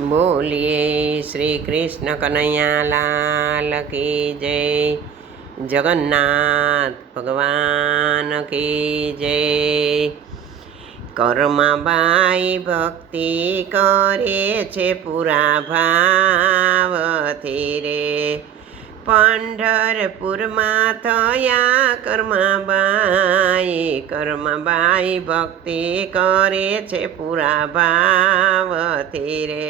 બોલીએ શ્રી કૃષ્ણ કનૈયાલાલ કી જય. જગન્નાથ ભગવાન કી જય. કર્મબાઈ ભક્તિ કરે છે પૂરા ભાવથી રે. પંઢરપુરમાં થયા કર્મબાઈ કર્મબાઈ ભક્તિ કરે છે પૂરા ભાવથી રે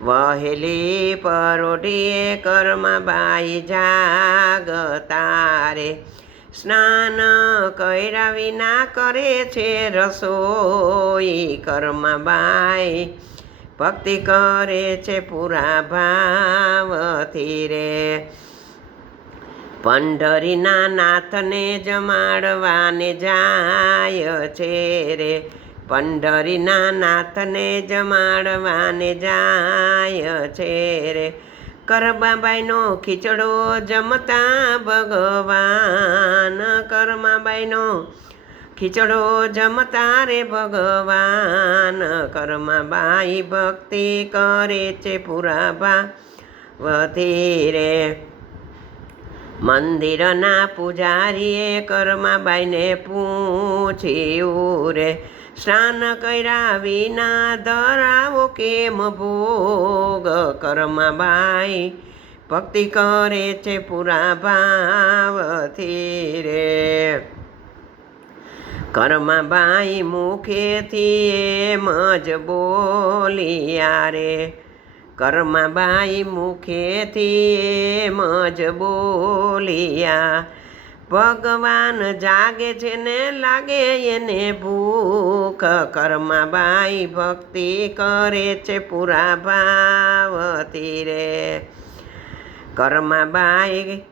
વહેલી પરોઢીએ કર્મબાઈ જાગતા રે સ્નાન કર્યા વિના કરે છે રસોઈ કર્મબાઈ ભક્તિ કરે છે પૂરા ભાવથી રે પંઢરીના નાથને જમાડવાને જાય છે રે. પંઢરીના નાથને જમાડવાને જાય છે રે. કરમાબાઈનો ખીચડો જમતા ભગવાન. કરમાબાઈનો ખીચડો જમતા રે ભગવાન. કરમાબાઈ ભક્તિ કરે છે પુરાભા ભાવથી રે. મંદિરના પૂજારીએ કર્માબાઈને પૂછ્યું રે સ્નાન કર્યા વિના ધરાવો કેમ ભોગ? કર્માબાઈ, ભક્તિ કરે છે પૂરા ભાવથી રે. કર્માબાઈ મુખેથી એમ જ બોલિયા રે કર્માબાઈ મુખેથી એમ જ બોલિયા, ભગવાન જાગે છે ને લાગે એને ભૂખ, કર્માબાઈ ભક્તિ કરે છે પૂરા ભાવતી રે. કર્માબાઈ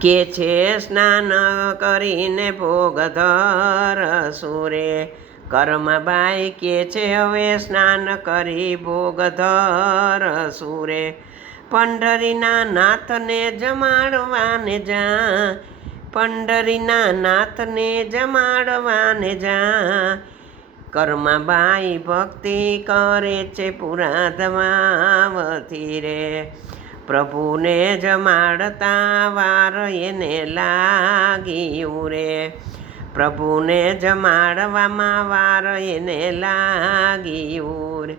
કે છે સ્નાન કરીને ભોગ ધર સુરે કર્મબાઈ કે છે હવે સ્નાન કરી ભોગ સુરે. પંઢરીના નાથને જમાડવાને જા. પંઢરીના નાથને જમાડવાને જા. કર્મબાઈ ભક્તિ કરે છે પુરા ધમાવથી રે પ્રભુને જમાડતા વાર એને લાગ્યું રે પ્રભુને જમાડવામાં વાર એને લાગ્યું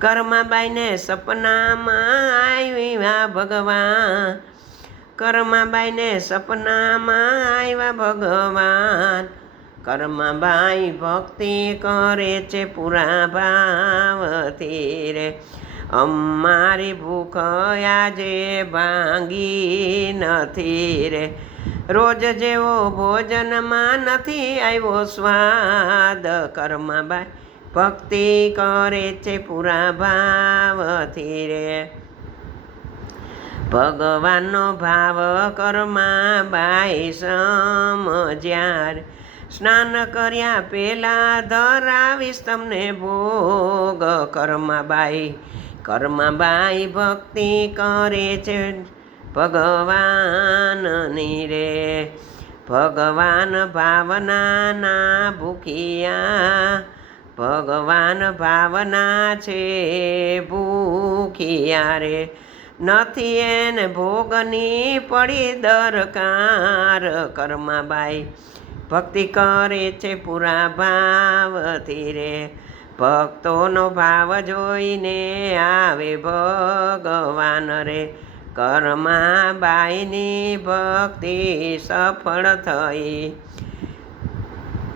કર્માબાઈને સપનામાં આવ્યા ભગવાન. કર્માબાઈને સપનામાં આવ્યા ભગવાન. કર્માબાઈ ભક્તિ કરે છે પૂરા ભાવથી રે. અમારી ભૂખ આજે ભાંગી નથી રે. રોજ જેવો ભોજનમાં નથી આવ્યો સ્વાદ. કર્મબાઈ ભક્તિ કરે છે પૂરા ભાવથી રે. ભગવાનનો ભાવ કર્મા કર્માબાઈ સમજ્યાર. સ્નાન કર્યા પેલા ધરાવીશ તમને ભોગ. કર્મા બાઈ કર્મા બાઈ ભક્તિ કરે છે. ભગવાનની રે ભગવાન ભાવનાના ભૂખિયા. ભગવાન ભાવના છે ભૂખિયા રે. નથી એને ભોગની પડી દરકાર કર્માબાઈ. ભક્તિ કરે છે પૂરા ભાવથી રે. ભક્તોનો ભાવ જોઈને આવે ભગવાન રે. કર્માબાઈની ભક્તિ સફળ થઈ.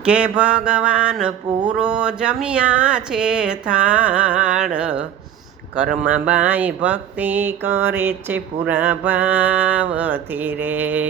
કે ભગવાન પૂરો જમ્યા છે થાળ. કર્માબાઈ ભક્તિ કરે છે પૂરા ભાવથી રે.